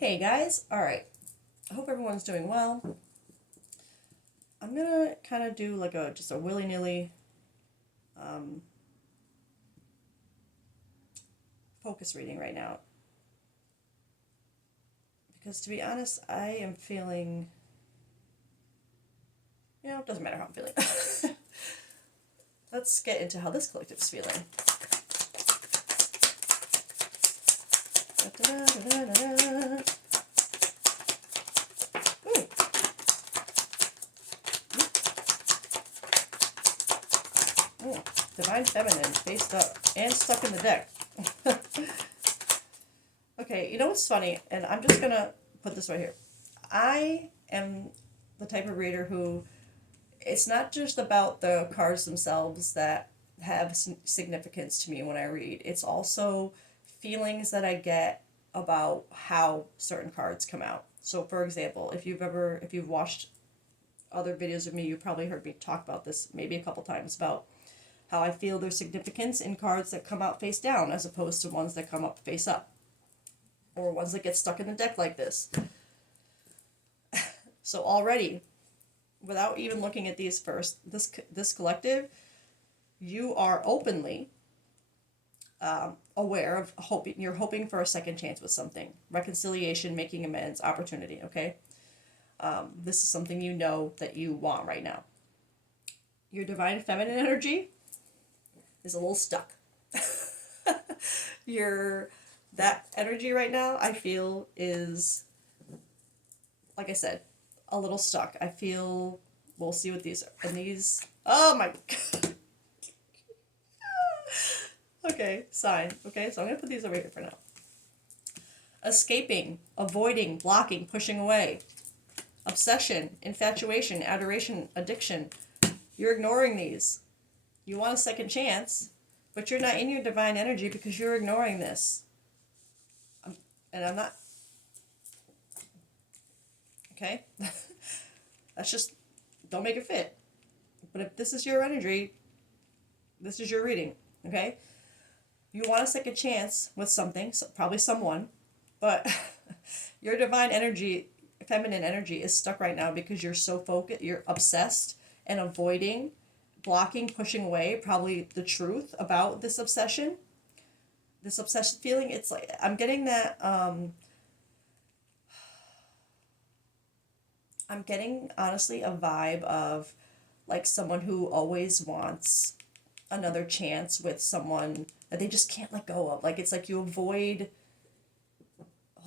Hey guys, alright, I hope everyone's doing well. I'm gonna kind of do like just a willy-nilly um, focus reading right now. Because to be honest, I am feeling, it doesn't matter how I'm feeling. Let's get into how this collective is feeling. Da-da-da-da-da-da. Ooh. Ooh. Divine Feminine, faced up, and stuck in the deck. Okay, you know what's funny? And I'm just gonna put this right here. I am the type of reader who, it's not just about the cards themselves that have significance to me when I read. It's also feelings that I get about how certain cards come out. So for example, if you've watched other videos of me, you've probably heard me talk about this maybe a couple times about how I feel there's significance in cards that come out face down as opposed to ones that come up face up, or ones that get stuck in the deck like this. So already, without even looking at these first, this collective, you are openly aware of hoping. You're hoping for a second chance with something, reconciliation, making amends, opportunity. Okay, this is something you know that you want right now. Your divine feminine energy is a little stuck. That energy right now, I feel, is, like I said, a little stuck. I feel, we'll see what these are. And these, oh my god. Okay, sign. Okay, so I'm going to put these over here for now. Escaping, avoiding, blocking, pushing away. Obsession, infatuation, adoration, addiction. You're ignoring these. You want a second chance, but you're not in your divine energy because you're ignoring this. And I'm not. Okay? That's just, don't make it fit. But if this is your energy, this is your reading. Okay? You want a second chance with something, so probably someone, but your divine energy, feminine energy, is stuck right now because you're so focused, you're obsessed and avoiding, blocking, pushing away probably the truth about this obsession feeling. It's like I'm getting that I'm getting honestly a vibe of like someone who always wants another chance with someone that they just can't let go of. Like it's like you avoid.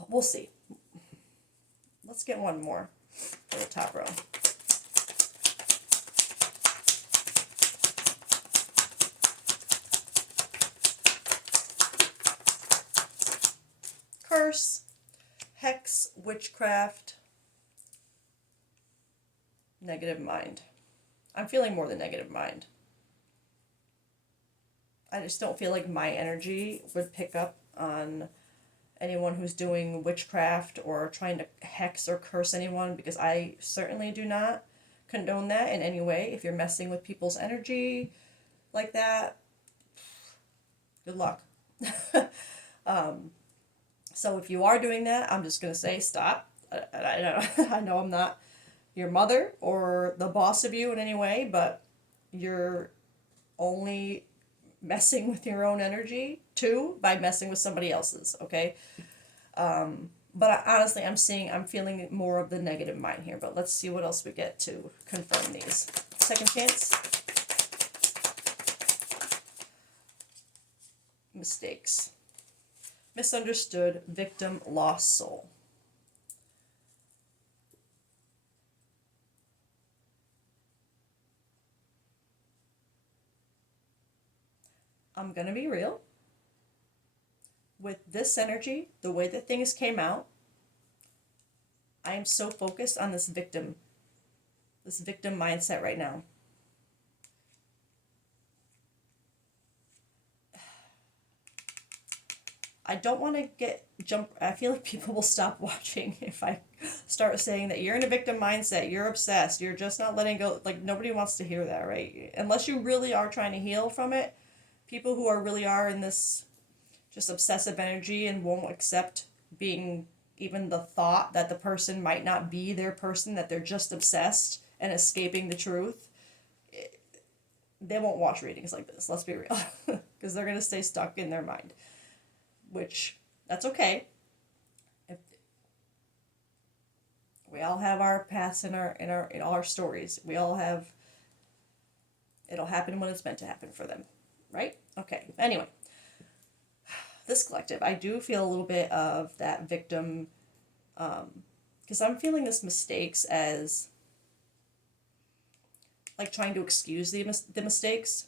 We'll see. Let's get one more for the top row. Curse, hex, witchcraft, negative mind. I'm feeling more than negative mind. I just don't feel like my energy would pick up on anyone who's doing witchcraft or trying to hex or curse anyone, because I certainly do not condone that in any way. If you're messing with people's energy like that, good luck. So if you are doing that, I'm just going to say stop. I know I'm not your mother or the boss of you in any way, but you're only messing with your own energy too by messing with somebody else's, okay? But honestly, I'm feeling more of the negative mind here, but let's see what else we get to confirm these. Second chance. Mistakes. Misunderstood, victim, lost soul. I'm going to be real. With this energy, the way that things came out, I am so focused on this victim mindset right now. I don't want to I feel like people will stop watching if I start saying that you're in a victim mindset, you're obsessed, you're just not letting go. Like, nobody wants to hear that, right? Unless you really are trying to heal from it. People who really are in this just obsessive energy and won't accept being even the thought that the person might not be their person, that they're just obsessed and escaping the truth, they won't watch readings like this, let's be real. Because they're going to stay stuck in their mind, which that's okay. If we all have our paths in all our stories. We all have, it'll happen when it's meant to happen for them, right? Okay. Anyway, this collective, I do feel a little bit of that victim, because I'm feeling this mistakes as like trying to excuse the mistakes,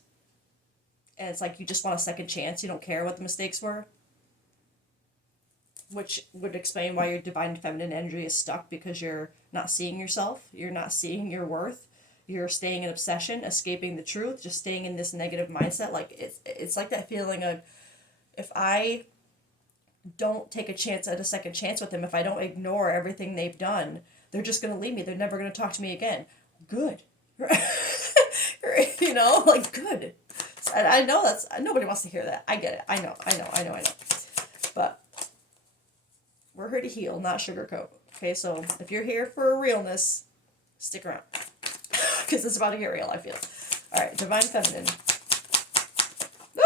and it's like you just want a second chance. You don't care what the mistakes were, which would explain why your divine feminine energy is stuck, because you're not seeing yourself, you're not seeing your worth, you're staying in obsession, escaping the truth, just staying in this negative mindset. Like it's like that feeling of, if I don't take a chance at a second chance with them, if I don't ignore everything they've done, they're just going to leave me. They're never going to talk to me again. Good. You know, like, good. I know that's, nobody wants to hear that. I get it. I know. But we're here to heal, not sugarcoat. Okay, so if you're here for realness, stick around. Because it's about to get real, I feel. All right, divine feminine. Woo!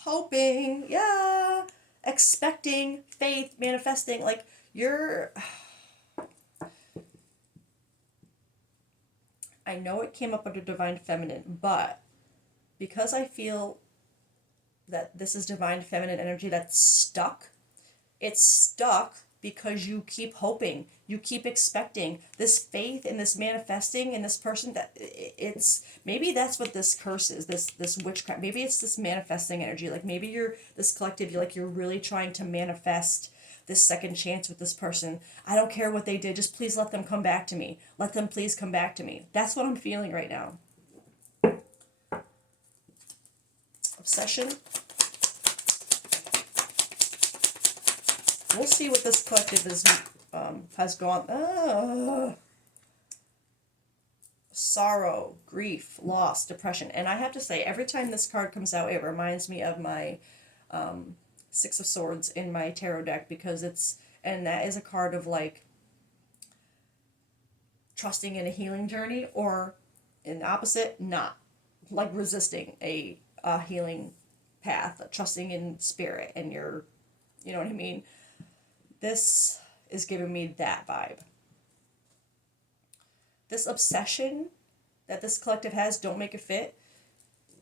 Hoping, yeah. Expecting, faith, manifesting. Like, you're... I know it came up under divine feminine, but because I feel that this is divine feminine energy that's stuck, it's stuck because you keep hoping, you keep expecting this faith and this manifesting in this person, that it's, maybe that's what this curse is, this witchcraft. Maybe it's this manifesting energy. Like, maybe you're this collective, you're really trying to manifest this second chance with this person. I don't care what they did, just please let them come back to me. Let them please come back to me. That's what I'm feeling right now. Obsession. We'll see what this collective is, has gone. Sorrow, grief, loss, depression. And I have to say, every time this card comes out, it reminds me of my Six of Swords in my tarot deck, because and that is a card of like trusting in a healing journey, or in the opposite, not, like resisting a healing path, trusting in spirit and you know what I mean? This is giving me that vibe. This obsession that this collective has, don't make it fit.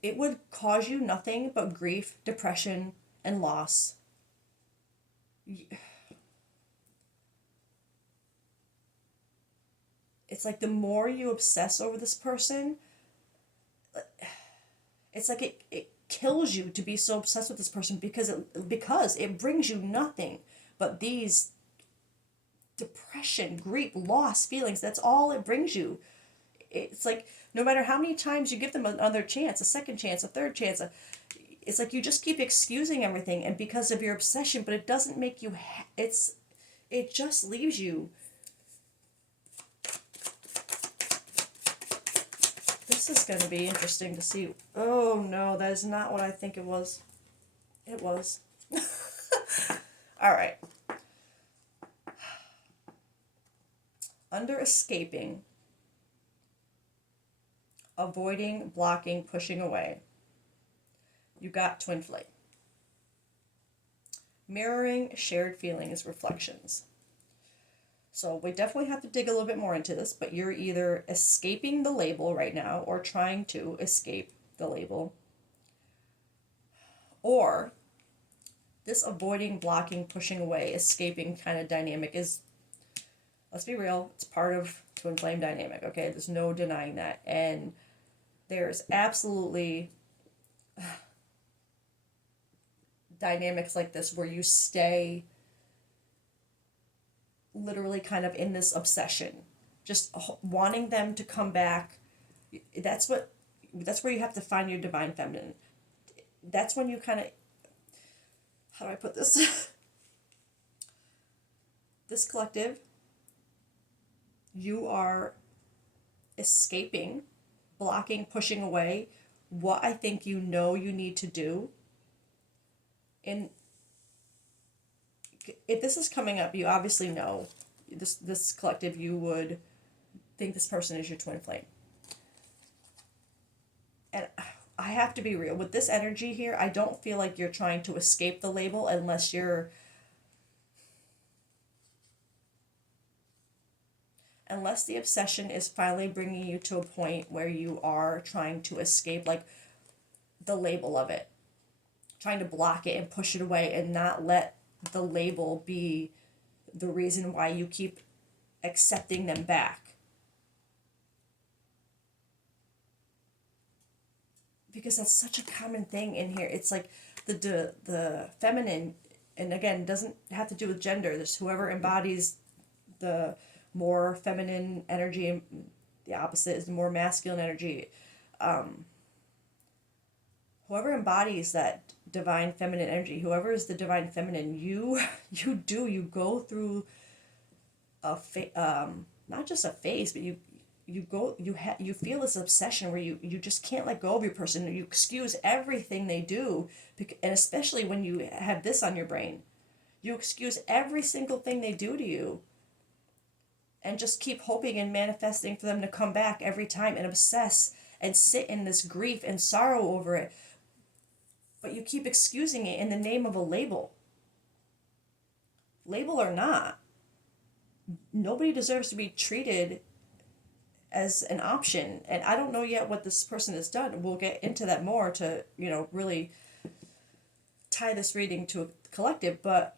It would cause you nothing but grief, depression, and loss. It's like the more you obsess over this person, it's like it kills you to be so obsessed with this person, because it brings you nothing but these depression, grief, loss feelings. That's all it brings you. It's like, no matter how many times you give them another chance, a second chance, a third chance, it's like you just keep excusing everything, and because of your obsession, but it doesn't make you it just leaves you. This is going to be interesting to see. Oh no, that is not what I think it was. It was. All right. Under escaping, avoiding, blocking, pushing away, you got twin flame. Mirroring, shared feelings, reflections. So we definitely have to dig a little bit more into this, but you're either escaping the label right now, or trying to escape the label, or this avoiding, blocking, pushing away, escaping kind of dynamic is, let's be real, it's part of twin flame dynamic, okay? There's no denying that. And there's absolutely dynamics like this where you stay literally kind of in this obsession, just wanting them to come back. That's where you have to find your divine feminine. That's when you kind of, how do I put this? This collective, you are escaping, blocking, pushing away what I think you know you need to do. And if this is coming up, you obviously know this collective, you would think this person is your twin flame. And I have to be real with this energy here. I don't feel like you're trying to escape the label unless the obsession is finally bringing you to a point where you are trying to escape like the label of it, trying to block it and push it away and not let the label be the reason why you keep accepting them back. Because that's such a common thing in here. It's like the feminine, and again, doesn't have to do with gender. There's whoever embodies the more feminine energy, and the opposite is the more masculine energy. Whoever embodies that divine feminine energy, whoever is the divine feminine, you go through not just a phase, but you feel this obsession where you just can't let go of your person. You excuse everything they do, and especially when you have this on your brain, you excuse every single thing they do to you, and just keep hoping and manifesting for them to come back every time, and obsess and sit in this grief and sorrow over it. But you keep excusing it in the name of a label. Label or not, nobody deserves to be treated as an option. And I don't know yet what this person has done. We'll get into that more to, really tie this reading to a collective. But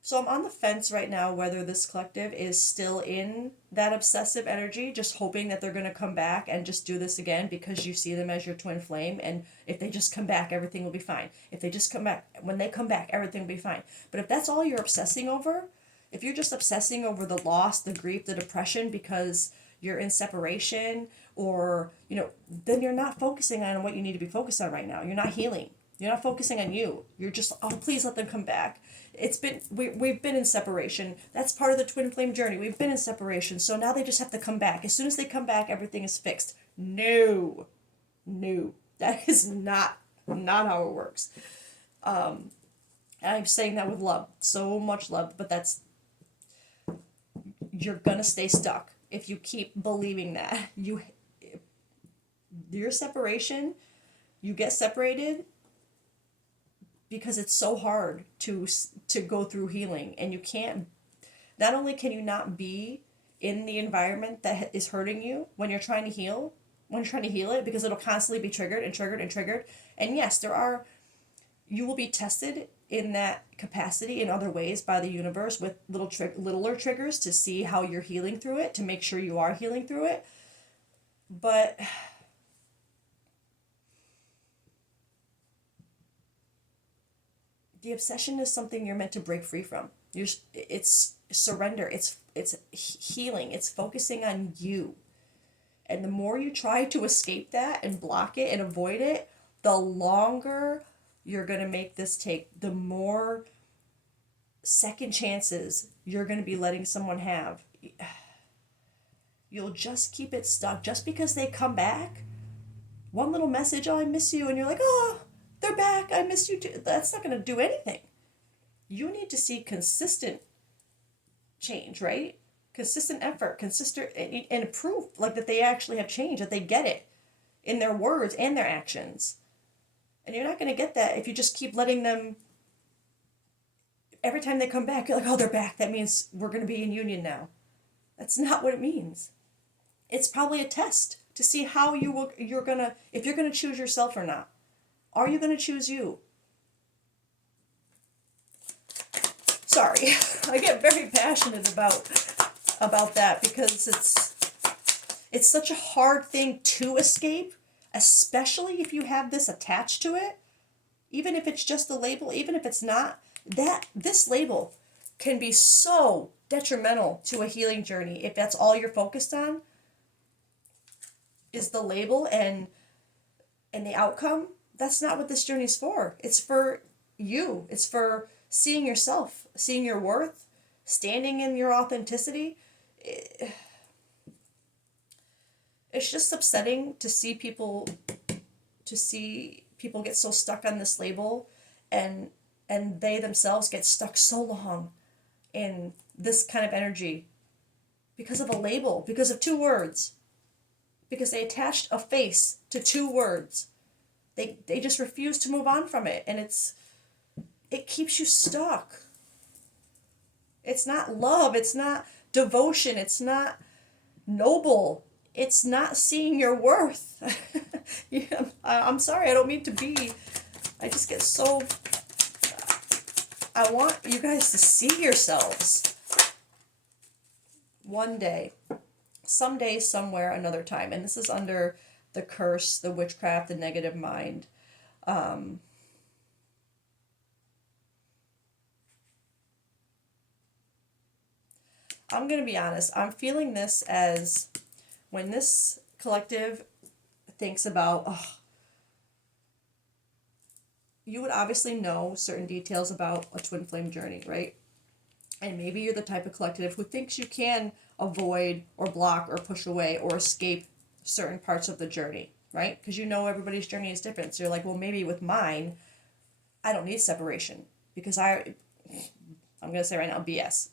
so I'm on the fence right now whether this collective is still in that obsessive energy, just hoping that they're going to come back and just do this again because you see them as your twin flame. And if they just come back, everything will be fine. If they just come back, when they come back, everything will be fine. But if that's all you're obsessing over, if you're just obsessing over the loss, the grief, the depression because you're in separation, or, then you're not focusing on what you need to be focused on right now. You're not healing. You're not focusing on you. You're just, oh, please let them come back. We've been in separation. That's part of the twin flame journey. We've been in separation. So now they just have to come back. As soon as they come back, everything is fixed. No. That is not how it works. And I'm saying that with love. So much love. But you're going to stay stuck if you keep believing that. Your separation, you get separated because it's so hard to go through healing, and you can't, not only can you not be in the environment that is hurting you when you're trying to heal it, because it'll constantly be triggered and triggered and triggered. And yes, you will be tested in that capacity in other ways by the universe with littler triggers to see how you're healing through it, to make sure you are healing through it. But the obsession is something you're meant to break free from. It's surrender. It's healing. It's focusing on you. And the more you try to escape that and block it and avoid it, the longer you're going to make this take. The more second chances you're going to be letting someone have. You'll just keep it stuck. Just because they come back, one little message, oh, I miss you, and you're like, oh, they're back, I miss you too. That's not going to do anything. You need to see consistent change, right? Consistent effort, consistent, and proof, like that they actually have changed, that they get it in their words and their actions. And you're not going to get that if you just keep letting them, every time they come back, you're like, oh, they're back. That means we're going to be in union now. That's not what it means. It's probably a test to see how if you're going to choose yourself or not. Are you going to choose you? Sorry, I get very passionate about that because it's such a hard thing to escape, especially if you have this attached to it. Even if it's just a label, even if it's not, this label can be so detrimental to a healing journey if that's all you're focused on is the label and the outcome. That's not what this journey is for. It's for you. It's for seeing yourself, seeing your worth, standing in your authenticity. It's just upsetting to see people people get so stuck on this label, and they themselves get stuck so long in this kind of energy because of a label, because of two words, because they attached a face to two words. They just refuse to move on from it, and it keeps you stuck. It's not love, it's not devotion, it's not noble, it's not seeing your worth. Yeah, I'm sorry, I don't mean to be. I just get so. I want you guys to see yourselves. One day, someday, somewhere, another time. And this is under the curse, the witchcraft, the negative mind. I'm going to be honest. I'm feeling this as when this collective thinks about, oh, you would obviously know certain details about a twin flame journey, right? And maybe you're the type of collective who thinks you can avoid or block or push away or escape certain parts of the journey, right? Because you know everybody's journey is different. So you're like, well, maybe with mine, I don't need separation because I'm going to say right now, BS.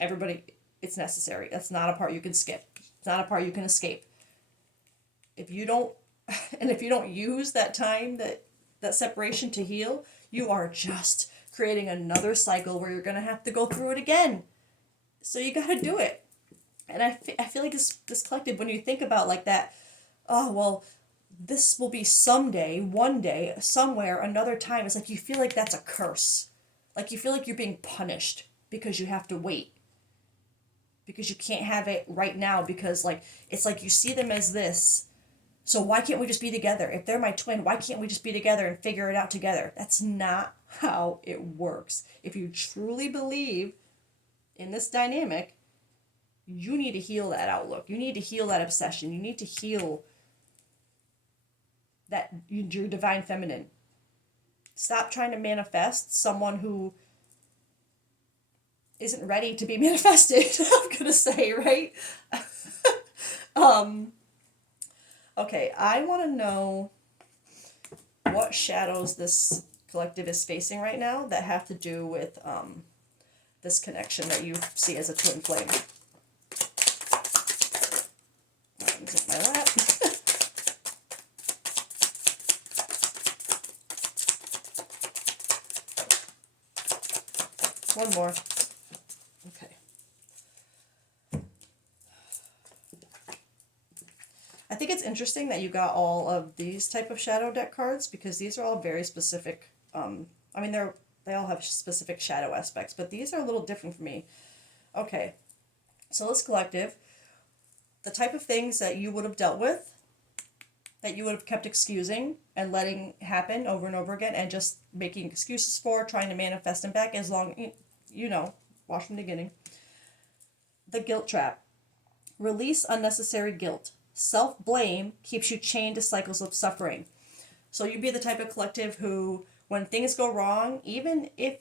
Everybody, it's necessary. That's not a part you can skip. It's not a part you can escape. If you don't, and if you don't use that time, that separation to heal, you are just creating another cycle where you're going to have to go through it again. So you got to do it. And I feel like this collective, when you think about like that, oh, well, this will be someday, one day, somewhere, another time. It's like you feel like that's a curse. Like you feel like you're being punished because you have to wait. Because you can't have it right now because like it's like you see them as this. So why can't we just be together? If they're my twin, why can't we just be together and figure it out together? That's not how it works. If you truly believe in this dynamic, you need to heal that outlook. You need to heal that obsession. You need to heal that your divine feminine. Stop trying to manifest someone who isn't ready to be manifested. I'm gonna say, right? Okay, I want to know what shadows this collective is facing right now that have to do with this connection that you see as a twin flame. Zip my lap. One more. Okay. I think it's interesting that you got all of these type of shadow deck cards because these are all very specific. I mean, they all have specific shadow aspects, but these are a little different for me. Okay, so this collective, the type of things that you would have dealt with, that you would have kept excusing and letting happen over and over again and just making excuses for, trying to manifest them back as long, watch from the beginning. The guilt trap. Release unnecessary guilt. Self-blame keeps you chained to cycles of suffering. So you'd be the type of collective who, when things go wrong, even if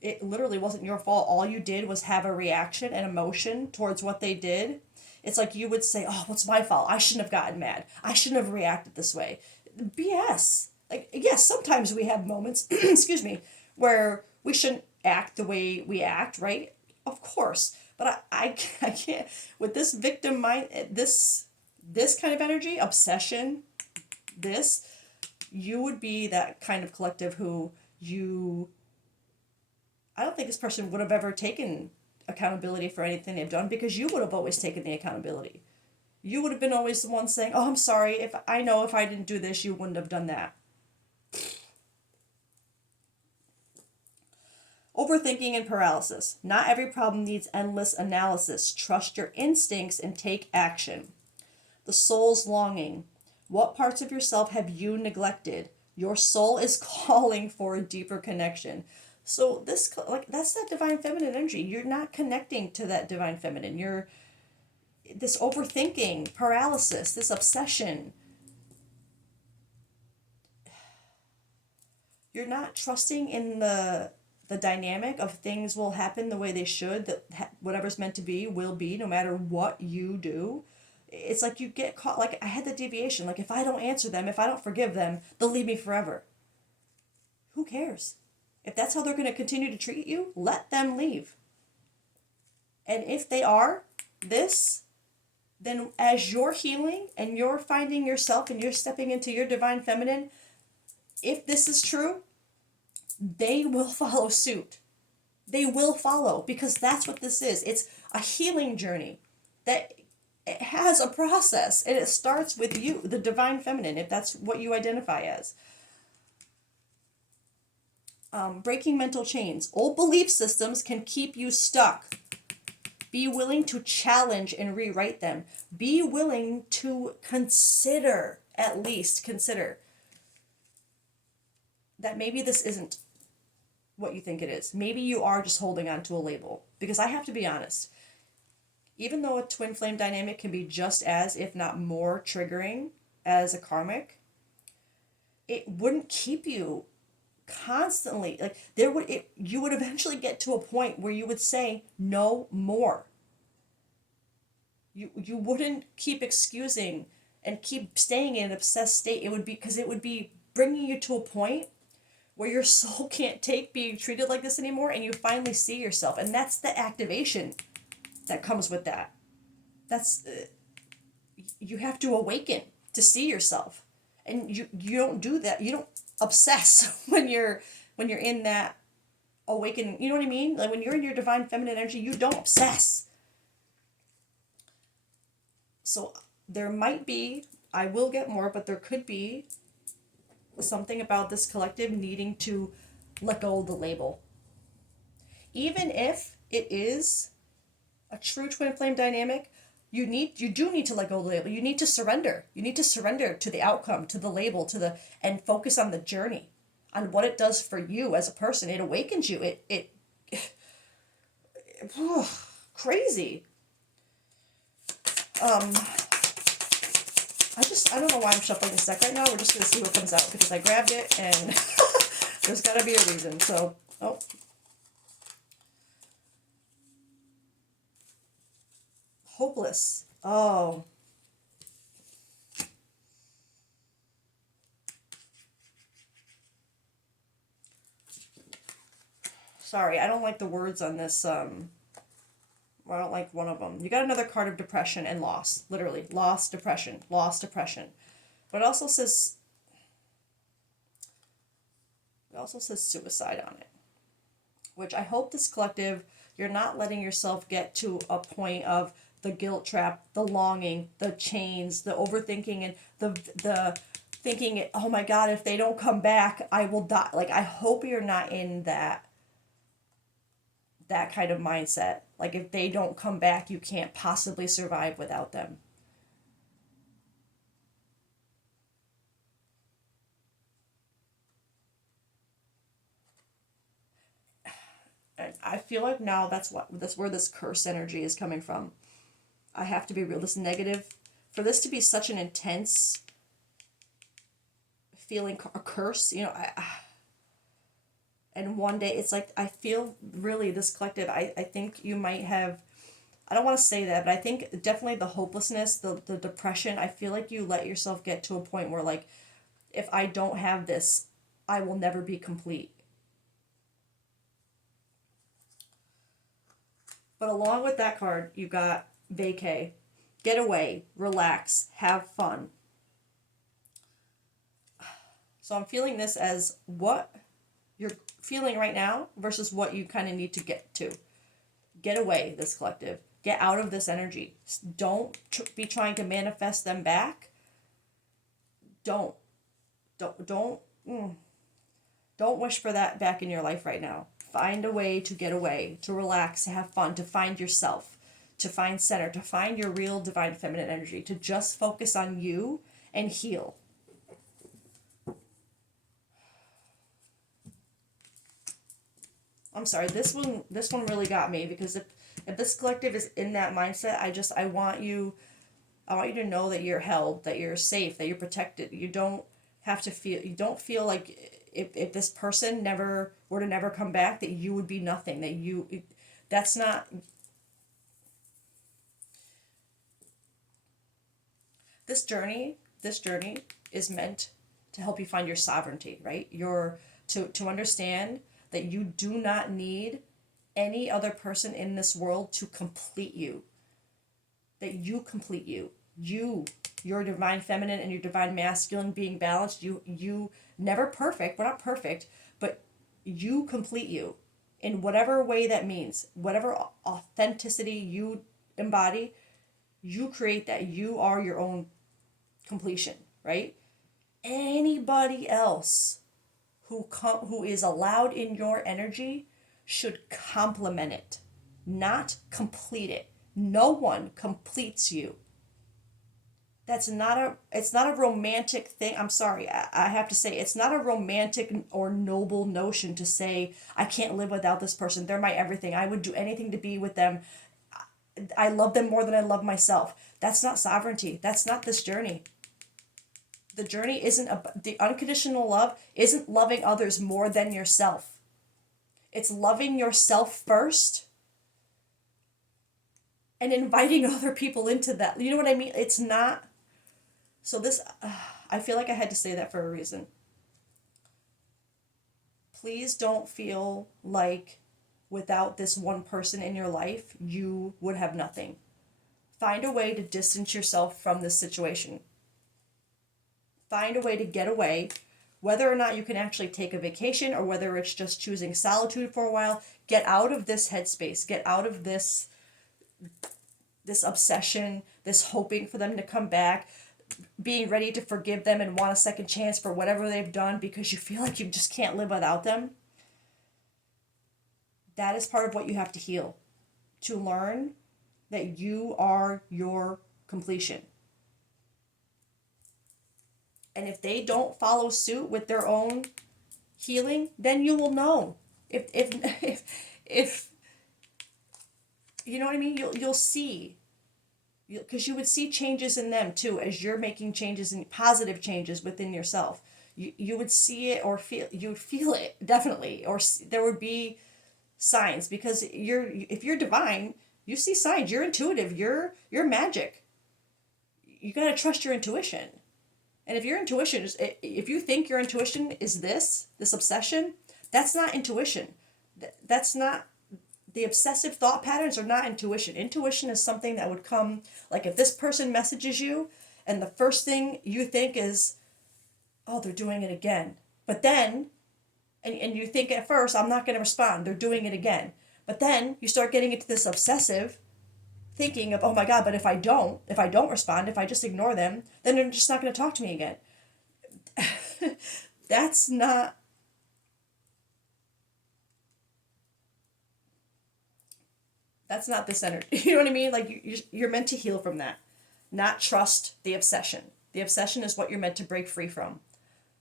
it literally wasn't your fault, all you did was have a reaction and emotion towards what they did, it's like you would say, oh, what's my fault? I shouldn't have gotten mad. I shouldn't have reacted this way. BS. Like, yes, sometimes we have moments, excuse me, where we shouldn't act the way we act, right? Of course. But I can't, with this victim mind, this kind of energy, obsession, you would be that kind of collective who I don't think this person would have ever taken accountability for anything they've done because you would have always taken the accountability. You would have been always the one saying, oh, I'm sorry, if I didn't do this, you wouldn't have done that. Overthinking and paralysis. Not every problem needs endless analysis. Trust your instincts and take action. The soul's longing. What parts of yourself have you neglected? Your soul is calling for a deeper connection. So that's that divine feminine energy. You're not connecting to that divine feminine. You're this overthinking, paralysis, this obsession. You're not trusting in the dynamic of things will happen the way they should, that whatever's meant to be will be no matter what you do. it's like you get caught, like I had the deviation, like if I don't answer them, if I don't forgive them, they'll leave me forever. Who cares? If that's how they're going to continue to treat you, let them leave. And if they are this, then as you're healing and you're finding yourself and you're stepping into your divine feminine, if this is true, they will follow suit. They will follow, because that's what this is. It's a healing journey that it has a process, and it starts with you, the divine feminine, if that's what you identify as. Breaking mental chains. Old belief systems can keep you stuck. Be willing to challenge and rewrite them. Be willing to consider, at least consider, that maybe this isn't what you think it is. Maybe you are just holding on to a label. Because I have to be honest, even though a twin flame dynamic can be just as, if not more, triggering as a karmic, it wouldn't keep you constantly, like you would eventually get to a point where you would say no more. You wouldn't keep excusing and keep staying in an obsessed state. It would be because it would be bringing you to a point where your soul can't take being treated like this anymore, and you finally see yourself. And that's the activation that comes with that. That's you have to awaken to see yourself, and you don't do that. You don't obsess when you're in that awakening. You know what I mean? Like when you're in your divine feminine energy, you don't obsess. So there might be, I will get more, but there could be something about this collective needing to let go of the label. Even if it is a true twin flame dynamic, you do need to let go of the label. You need to surrender. You need to surrender to the outcome, to the label, and focus on the journey, on what it does for you as a person. It awakens you. It crazy. I don't know why I'm shuffling this deck right now. We're just gonna see what comes out because I grabbed it and there's gotta be a reason. So, hopeless. Oh. Sorry, I don't like the words on this. I don't like one of them. You got another card of depression and loss. Literally, loss, depression, loss, depression. But it also says suicide on it. Which I hope this collective, you're not letting yourself get to a point of the guilt trap, the longing, the chains, the overthinking, and the thinking, oh my God, if they don't come back, I will die. Like, I hope you're not in that kind of mindset. Like, if they don't come back, you can't possibly survive without them. And I feel like now that's where this curse energy is coming from. I have to be real. This negative, for this to be such an intense feeling, a curse, and one day it's like, I feel really this collective, I think you might have, I don't want to say that, but I think definitely the hopelessness, the depression, I feel like you let yourself get to a point where, like, if I don't have this, I will never be complete. But along with that card, you got vacay. Get away, relax, have fun. So I'm feeling this as what you're feeling right now versus what you kind of need to get to. Get away, this collective. Get out of this energy. Don't be trying to manifest them back. Don't wish for that back in your life right now. Find a way to get away, to relax, to have fun, to find yourself, to find center, to find your real divine feminine energy, to just focus on you and heal. I'm sorry, this one really got me, because if this collective is in that mindset, I want you to know that you're held, that you're safe, that you're protected. You don't feel like if this person were to never come back, that you would be nothing, that's not, This journey is meant to help you find your sovereignty, right? To understand that you do not need any other person in this world to complete you. That you complete you. Your divine feminine and your divine masculine being balanced. You never perfect. We're not perfect, but you complete you in whatever way that means. Whatever authenticity you embody, you create that. You are your own completion, right? Anybody else who is allowed in your energy should complement it, not complete it. No one completes you. It's not a romantic thing. I'm sorry, I have to say it's not a romantic or noble notion to say I can't live without this person. They're my everything. I would do anything to be with them. I love them more than I love myself. That's not sovereignty. That's not this journey. The journey isn't the unconditional love isn't loving others more than yourself. It's loving yourself first and inviting other people into that. You know what I mean? It's not. So this, I feel like I had to say that for a reason. Please don't feel like without this one person in your life, you would have nothing. Find a way to distance yourself from this situation. Find a way to get away, whether or not you can actually take a vacation or whether it's just choosing solitude for a while. Get out of this headspace. Get out of this obsession, this hoping for them to come back, being ready to forgive them and want a second chance for whatever they've done because you feel like you just can't live without them. That is part of what you have to heal. To learn that you are your completion. And if they don't follow suit with their own healing, then you will know. If you know what I mean, you'll see. Because you would see changes in them too as you're making changes and positive changes within yourself. You would see it or you would feel it definitely, or there would be signs because if you're divine, you see signs. You're intuitive. You're magic. You gotta trust your intuition. And if if you think your intuition is this obsession, that's not intuition. That's not. The obsessive thought patterns are not intuition. Intuition is something that would come, like if this person messages you and the first thing you think is, oh, they're doing it again. But then, and you think at first, I'm not going to respond. They're doing it again. But then you start getting into this obsessive thinking of, oh my God, but if I don't respond, if I just ignore them, then they're just not going to talk to me again. That's not. That's not this energy. You know what I mean? Like you're meant to heal from that, not trust the obsession. The obsession is what you're meant to break free from,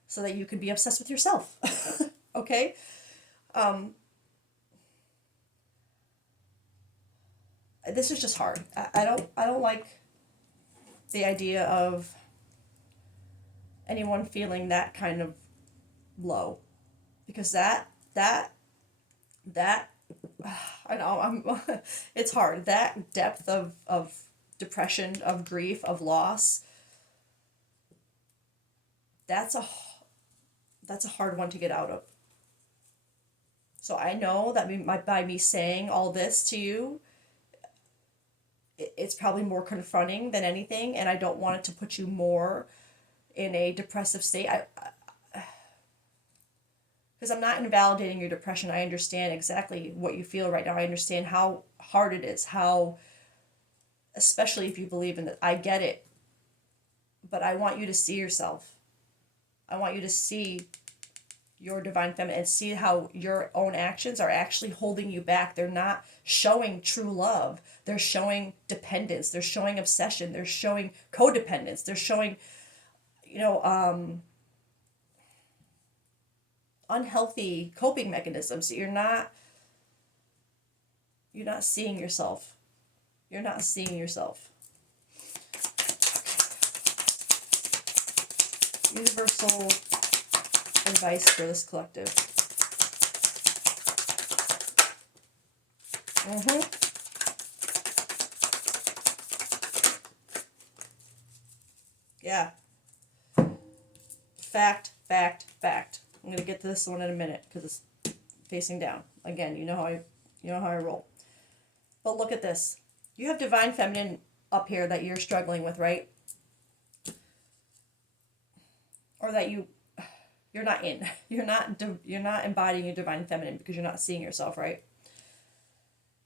so that you can be obsessed with yourself. Okay. This is just hard. I don't like the idea of anyone feeling that kind of low, because that I know it's hard. That depth of depression, of grief, of loss. That's a hard one to get out of. So I know that by me saying all this to you, it's probably more confronting than anything, and I don't want it to put you more in a depressive state. Because I'm not invalidating your depression. I understand exactly what you feel right now. I understand how hard it is, especially if you believe in it. I get it. But I want you to see yourself. I want you to see your divine feminine and see how your own actions are actually holding you back. They're not showing true love. They're showing dependence. They're showing obsession. They're showing codependence. They're showing, unhealthy coping mechanisms. You're not seeing yourself. You're not seeing yourself. Universal advice for this collective. Yeah. Fact, fact, fact. I'm gonna get to this one in a minute because it's facing down. Again, you know how I roll. But look at this. You have divine feminine up here that you're struggling with, right? Or that you're not in. You're not embodying your divine feminine because you're not seeing yourself, right?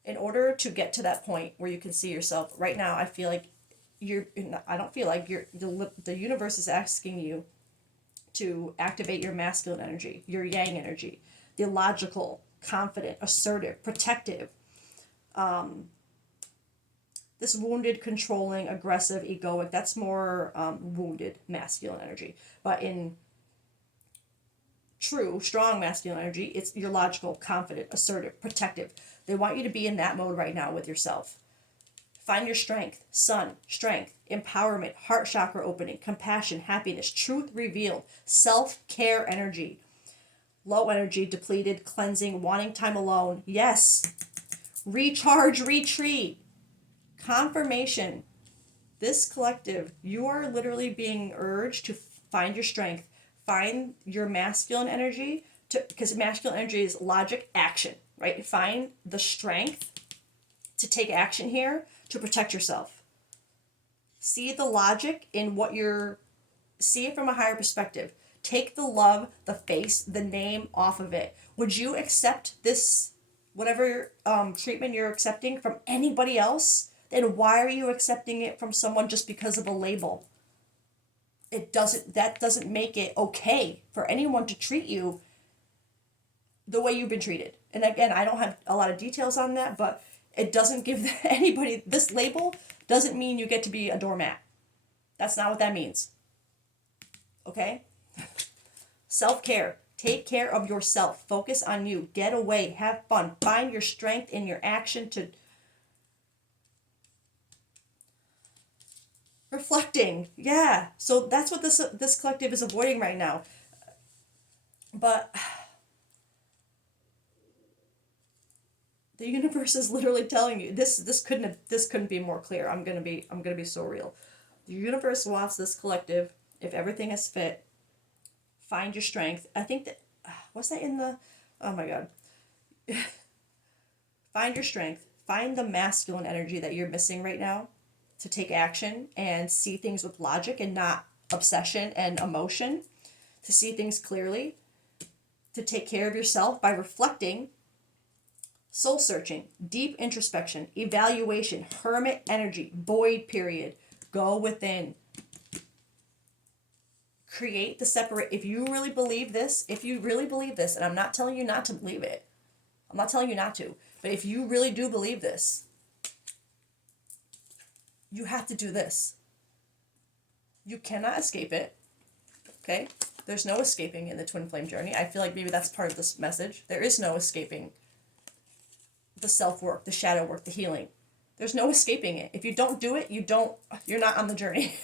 In order to get to that point where you can see yourself, right now I feel like I don't feel like the universe is asking you to activate your masculine energy, your yang energy, the logical, confident, assertive, protective, this wounded, controlling, aggressive, egoic. That's more wounded masculine energy. But in true, strong masculine energy, it's your logical, confident, assertive, protective. They want you to be in that mode right now with yourself. Find your strength, sun, strength, empowerment, heart chakra opening, compassion, happiness, truth revealed, self-care energy, low energy, depleted, cleansing, wanting time alone. Yes. Recharge, retreat, confirmation. This collective, you are literally being urged to find your strength, find your masculine energy, because masculine energy is logic, action, right? Find the strength to take action here to protect yourself. See the logic in see it from a higher perspective. Take the love, the face, the name off of it. Would you accept this, whatever treatment you're accepting from anybody else? Then why are you accepting it from someone just because of a label? That doesn't make it okay for anyone to treat you the way you've been treated. And again, I don't have a lot of details on that, but it doesn't give anybody, this label doesn't mean you get to be a doormat. That's not what that means. Okay? Self-care. Take care of yourself. Focus on you. Get away. Have fun. Find your strength in your action to reflecting. Yeah. So that's what this collective is avoiding right now. But the universe is literally telling you this couldn't be more clear. I'm gonna be so real. The universe wants this collective, if everything is fit, find your strength. I think that what's that in the, oh my god. Find your strength. Find the masculine energy that you're missing right now to take action and see things with logic and not obsession and emotion. To see things clearly. To take care of yourself by reflecting. Soul searching, deep introspection, evaluation, hermit energy, void period. Go within. Create the separate. If you really believe this, and I'm not telling you not to believe it. I'm not telling you not to. But if you really do believe this, you have to do this. You cannot escape it. Okay? There's no escaping in the twin flame journey. I feel like maybe that's part of this message. There is no escaping the self-work, the shadow work, the healing. There's no escaping it. If you don't do it, you're not on the journey.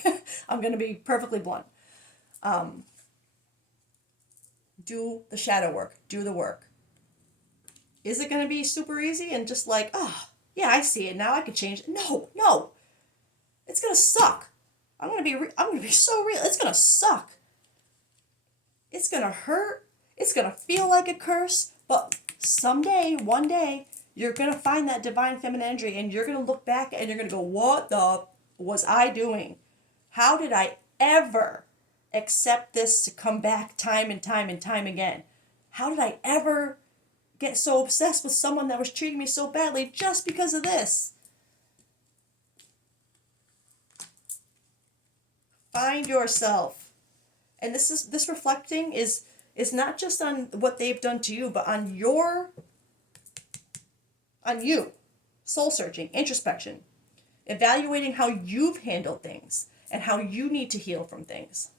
I'm going to be perfectly blunt. Do the shadow work. Do the work. Is it going to be super easy and just like, oh, yeah, I see it now. I could change it. No. It's going to suck. I'm going to be so real. It's going to suck. It's going to hurt. It's going to feel like a curse. But someday, one day, you're going to find that divine feminine energy and you're going to look back and you're going to go, what the was I doing? How did I ever accept this to come back time and time and time again? How did I ever get so obsessed with someone that was treating me so badly just because of this? Find yourself. And this reflecting is not just on what they've done to you, but on you. Soul searching, introspection, evaluating how you've handled things and how you need to heal from things.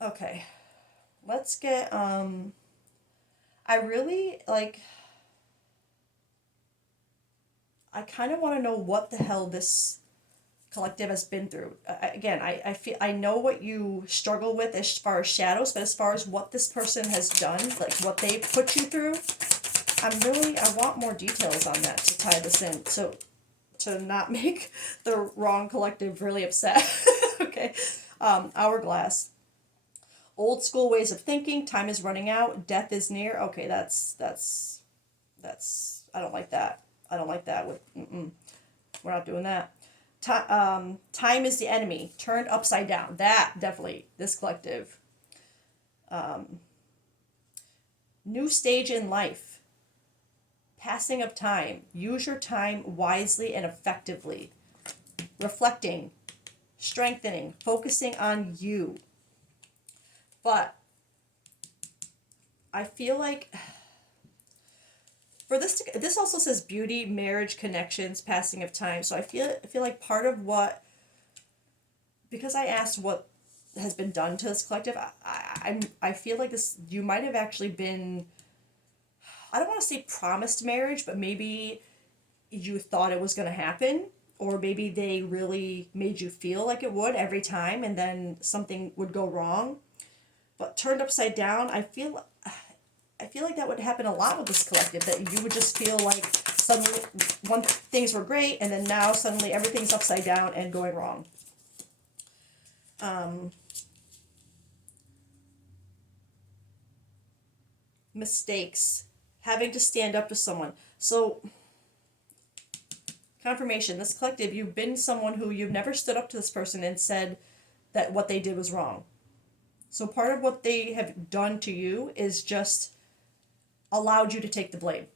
Okay, let's get, I really, I kind of want to know what the hell this collective has been through. I feel I know what you struggle with as far as shadows, but as far as what this person has done, like what they put you through, I want more details on that to tie this in. So to not make the wrong collective really upset. Okay. Hourglass. Old school ways of thinking. Time is running out. Death is near. Okay, that's. I don't like that. I don't like that. We're not doing that. Time is the enemy. Turned upside down. That definitely. This collective. New stage in life. Passing of time. Use your time wisely and effectively. Reflecting. Strengthening. Focusing on you. But I feel like for this also says beauty, marriage, connections, passing of time. So I feel like part of what, because I asked what has been done to this collective, I feel like this, you might have actually been, I don't want to say promised marriage, but maybe you thought it was going to happen, or maybe they really made you feel like it would every time, and then something would go wrong. But turned upside down, I feel like that would happen a lot with this collective, that you would just feel like suddenly things were great, and then now suddenly everything's upside down and going wrong. Mistakes. Having to stand up to someone. So, confirmation, this collective, you've been someone who you've never stood up to this person and said that what they did was wrong. So part of what they have done to you is just allowed you to take the blame.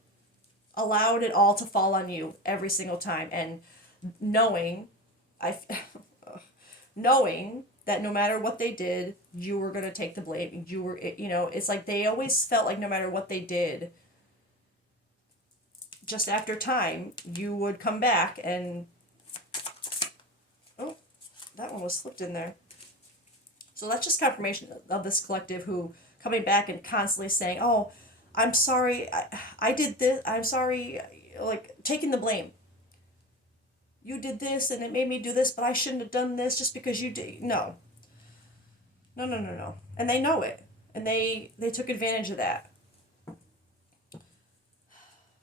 Allowed it all to fall on you every single time. And knowing, knowing that no matter what they did, you were going to take the blame. You were, it's like they always felt like no matter what they did, just after time, you would come back and, oh, that one was slipped in there. So that's just confirmation of this collective who coming back and constantly saying, oh, I'm sorry, I did this, I'm sorry, like taking the blame. You did this and it made me do this, but I shouldn't have done this just because you did. No. No. And they know it. And they took advantage of that.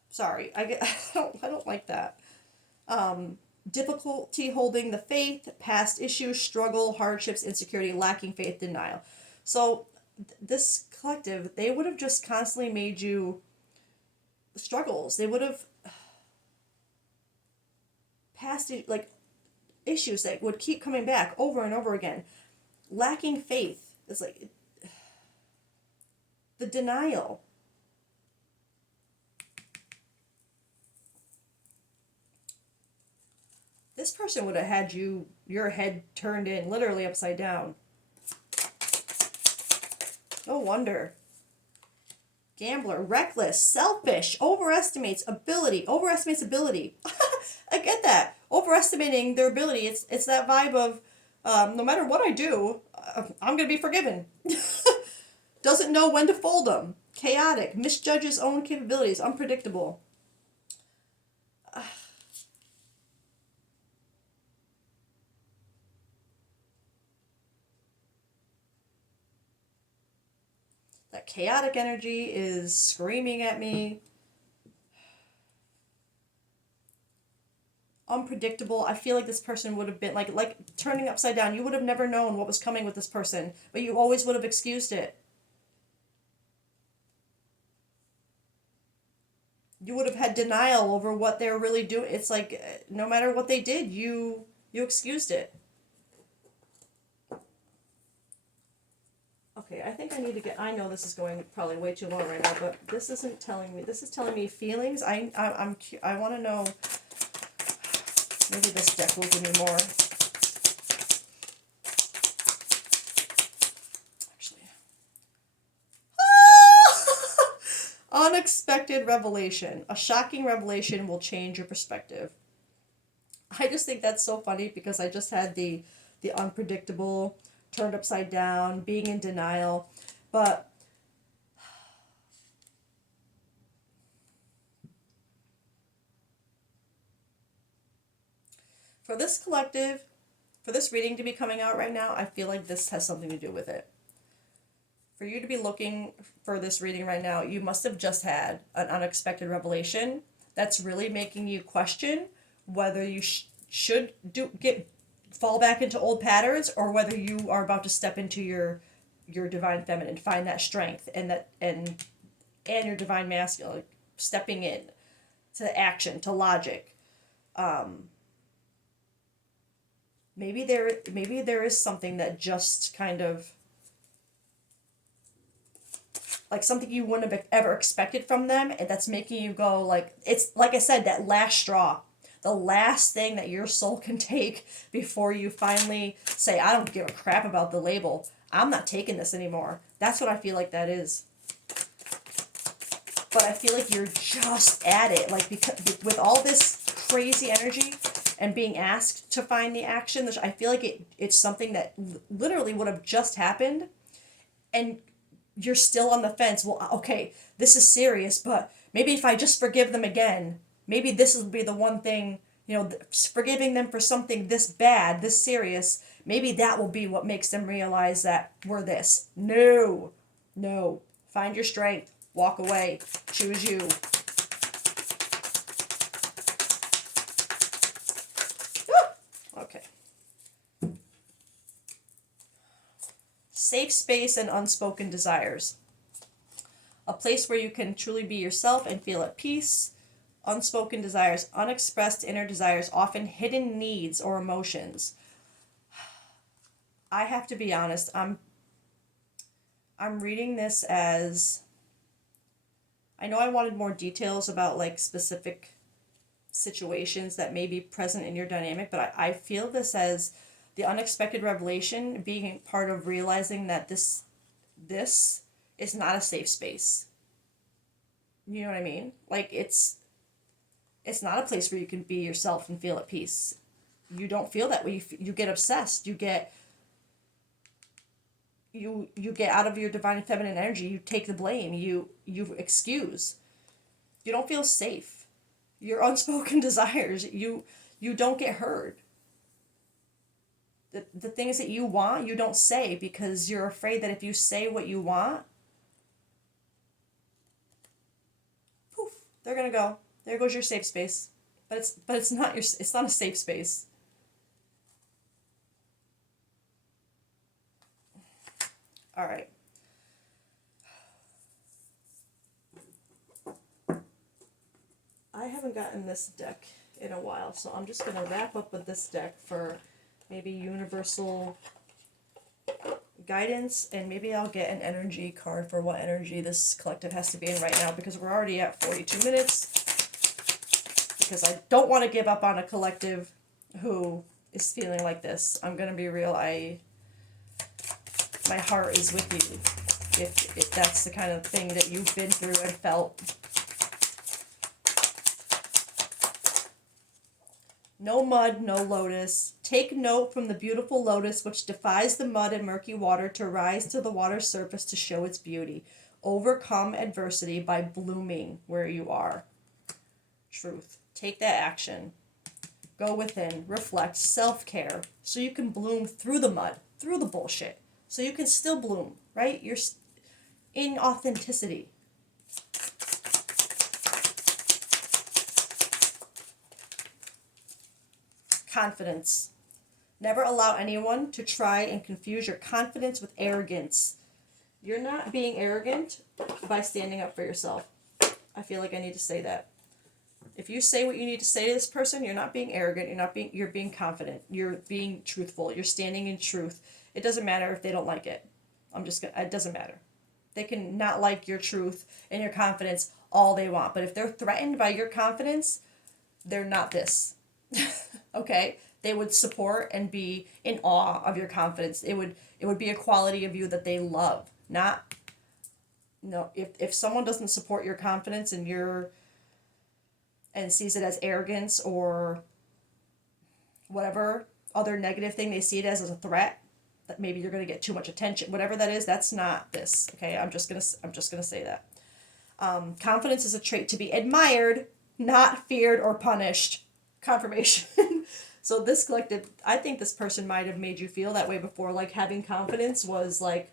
Sorry, I don't like that. Difficulty holding the faith, past issues, struggle, hardships, insecurity, lacking faith, denial. So this collective, they would have just constantly made you struggles. They would have past like issues that would keep coming back over and over again. Lacking faith. It's like the denial. This person would have had your head turned in literally upside down. No wonder. Gambler, reckless, selfish, overestimates ability. I get that. Overestimating their ability. It's that vibe of no matter what I do, I'm going to be forgiven. Doesn't know when to fold them. Chaotic, misjudges own capabilities, unpredictable. That chaotic energy is screaming at me. Unpredictable. I feel like this person would have been like turning upside down. You would have never known what was coming with this person, but you always would have excused it. You would have had denial over what they're really doing. It's like no matter what they did, you excused it. Okay, I think I need to get. I know this is going probably way too long right now, but this isn't telling me. This is telling me feelings. I want to know. Maybe this deck will give me more. Actually, unexpected revelation. A shocking revelation will change your perspective. I just think that's so funny because I just had the unpredictable, turned upside down, being in denial. But for this collective, for this reading to be coming out right now, I feel like this has something to do with it. For you to be looking for this reading right now, you must have just had an unexpected revelation that's really making you question whether you should do get fall back into old patterns, or whether you are about to step into your divine feminine, find that strength and that and your divine masculine, like stepping in to action, to logic. Maybe there is something that just kind of like something you wouldn't have ever expected from them, and that's making you go like, it's like I said, that last straw, the last thing that your soul can take before you finally say, I don't give a crap about the label, I'm not taking this anymore. That's what I feel like that is. But I feel like you're just at it, like, because with all this crazy energy and being asked to find the action, I feel like it's something that literally would have just happened, and you're still on the fence. Well, okay, this is serious, but maybe if I just forgive them again, maybe this will be the one thing, forgiving them for something this bad, this serious, maybe that will be what makes them realize that we're this. No, no. Find your strength. Walk away. Choose you. Okay. Safe space and unspoken desires. A place where you can truly be yourself and feel at peace. Unspoken desires, unexpressed inner desires, often hidden needs or emotions. I have to be honest, I'm reading this as, I know I wanted more details about like specific situations that may be present in your dynamic, but I feel this as the unexpected revelation being part of realizing that this is not a safe space. You know what I mean? Like it's not a place where you can be yourself and feel at peace. You don't feel that way. You get obsessed. You get out of your divine feminine energy. You take the blame. You excuse. You don't feel safe. Your unspoken desires, you don't get heard. The things that you want, you don't say, because you're afraid that if you say what you want, poof, they're gonna go. There goes your safe space. But it's not it's not a safe space. All right. I haven't gotten this deck in a while, so I'm just gonna wrap up with this deck for maybe universal guidance, and maybe I'll get an energy card for what energy this collective has to be in right now, because we're already at 42 minutes. Because I don't want to give up on a collective who is feeling like this. I'm gonna be real. My heart is with you. If that's the kind of thing that you've been through and felt. No mud, no lotus. Take note from the beautiful lotus which defies the mud and murky water to rise to the water's surface to show its beauty. Overcome adversity by blooming where you are. Truth. Take that action. Go within. Reflect. Self-care. So you can bloom through the mud, through the bullshit. So you can still bloom, right? You're in authenticity. Confidence. Never allow anyone to try and confuse your confidence with arrogance. You're not being arrogant by standing up for yourself. I feel like I need to say that. If you say what you need to say to this person, you're not being arrogant, you're being confident. You're being truthful. You're standing in truth. It doesn't matter if they don't like it. It doesn't matter. They can not like your truth and your confidence all they want, but if they're threatened by your confidence, they're not this. Okay? They would support and be in awe of your confidence. It would be a quality of you that they love. Not no, if someone doesn't support your confidence and sees it as arrogance or whatever other negative thing they see it as a threat, that maybe you're going to get too much attention, whatever that is, that's not this. Okay? I'm just going to say that. Confidence is a trait to be admired, not feared or punished. Confirmation. So this collective, I think this person might have made you feel that way before, like having confidence was like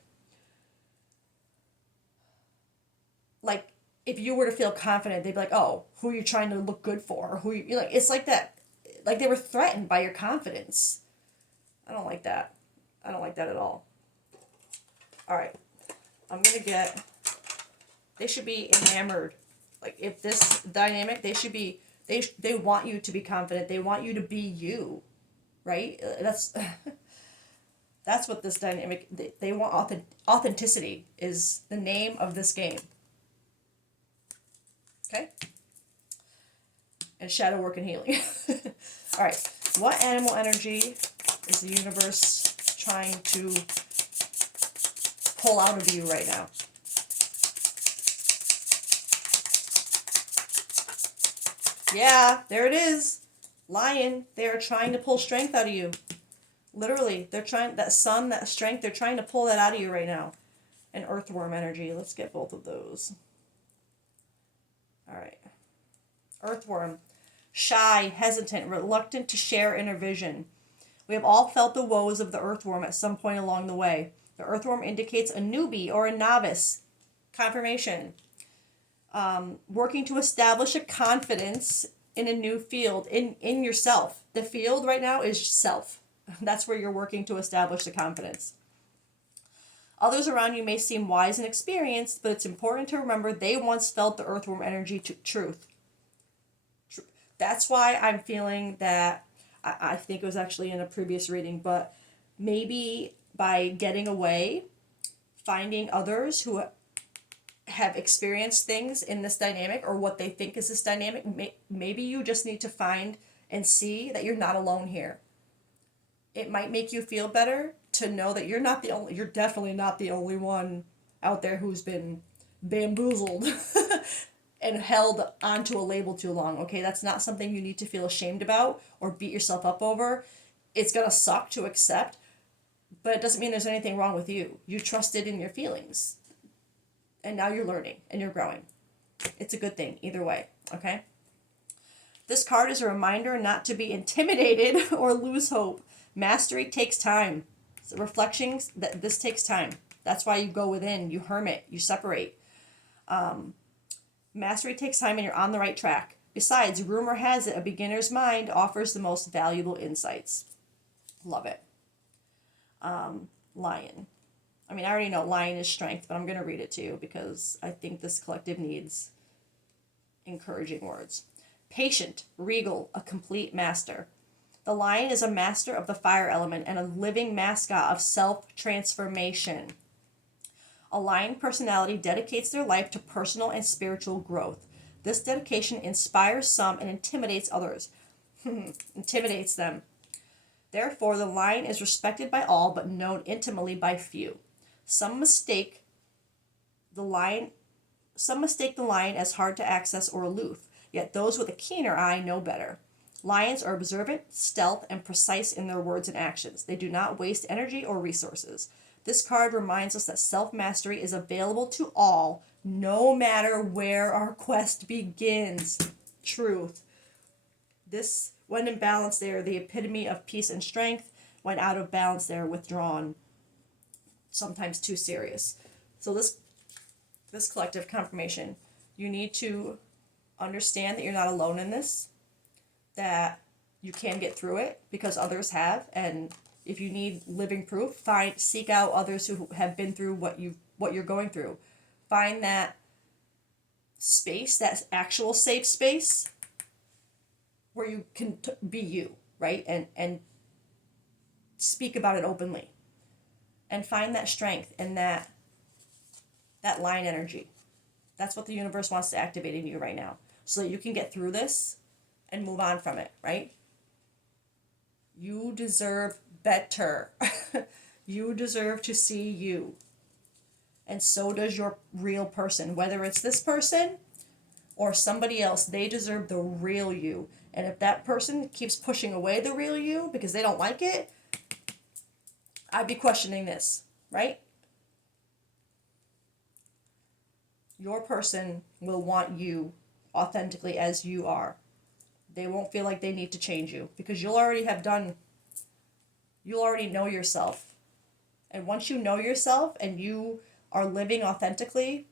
if you were to feel confident, they'd be like, oh, who are you trying to look good for? Or who you like, it's like that. like they were threatened by your confidence. I don't like that. I don't like that at all. All right. I'm going to get, they should be enamored. Like if this dynamic, they should be, they want you to be confident. They want you to be you, right? That's what this dynamic, they want authenticity is the name of this game. Okay? And shadow work and healing. All right. What animal energy is the universe trying to pull out of you right now? Yeah, there it is. Lion, they are trying to pull strength out of you. Literally, they're trying, that sun, that strength, they're trying to pull that out of you right now. And earthworm energy, let's get both of those. All right. Earthworm, shy, hesitant, reluctant to share inner vision. We have all felt the woes of the earthworm at some point along the way. The earthworm indicates a newbie or a novice. Confirmation. Working to establish a confidence in a new field, in yourself. The field right now is self. That's where you're working to establish the confidence. Others around you may seem wise and experienced, but it's important to remember they once felt the earthworm energy truth. That's why I'm feeling that, I think it was actually in a previous reading, but maybe by getting away, finding others who have experienced things in this dynamic or what they think is this dynamic, maybe you just need to find and see that you're not alone here. It might make you feel better to know that you're definitely not the only one out there who's been bamboozled and held onto a label too long, okay? That's not something you need to feel ashamed about or beat yourself up over. It's gonna suck to accept, but it doesn't mean there's anything wrong with you. You trusted in your feelings. And now you're learning and you're growing. It's a good thing either way, okay? This card is a reminder not to be intimidated or lose hope. Mastery takes time. So reflections, that this takes time. That's why you go within, you hermit, you separate. Mastery takes time and you're on the right track. Besides, rumor has it a beginner's mind offers the most valuable insights. Love it. Lion. I mean, I already know lion is strength, but I'm going to read it to you because I think this collective needs encouraging words. Patient, regal, a complete master. The lion is a master of the fire element and a living mascot of self-transformation. A lion personality dedicates their life to personal and spiritual growth. This dedication inspires some and intimidates others. Intimidates them. Therefore, the lion is respected by all but known intimately by few. Some mistake the lion as hard to access or aloof, yet those with a keener eye know better. Lions are observant, stealth, and precise in their words and actions. They do not waste energy or resources. This card reminds us that self-mastery is available to all, no matter where our quest begins. Truth. This, when in balance, they are the epitome of peace and strength. When out of balance, they are withdrawn, sometimes too serious. So this collective confirmation, you need to understand that you're not alone in this, that you can get through it because others have, and if you need living proof, seek out others who have been through what you're going through. Find that space, that actual safe space where you can be you, right? And speak about it openly. And find that strength and that lion energy. That's what the universe wants to activate in you right now, so that you can get through this and move on from it, right? You deserve better. You deserve to see you. And so does your real person. Whether it's this person or somebody else, they deserve the real you. And if that person keeps pushing away the real you because they don't like it, I'd be questioning this, right? Your person will want you authentically as you are. They won't feel like they need to change you because you'll already know yourself. And once you know yourself and you are living authentically,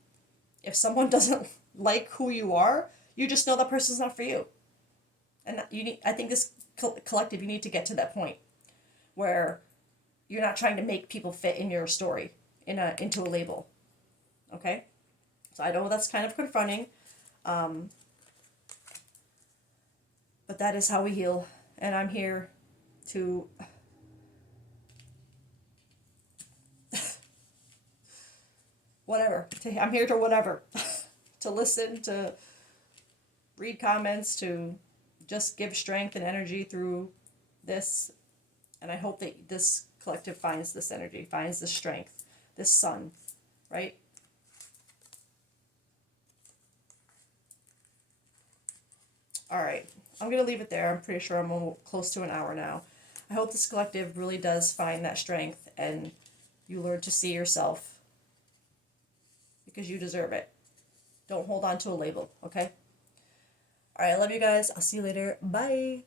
if someone doesn't like who you are, you just know that person's not for you. And I think this collective, you need to get to that point where you're not trying to make people fit in your story into a label. Okay? So I know that's kind of confronting, but that is how we heal. And I'm here to whatever. I'm here to whatever. To listen, to read comments, to just give strength and energy through this. And I hope that this collective finds this energy, finds this strength, this sun, right? All right. I'm going to leave it there. I'm pretty sure I'm close to an hour now. I hope this collective really does find that strength and you learn to see yourself because you deserve it. Don't hold on to a label, okay? All right, I love you guys. I'll see you later. Bye.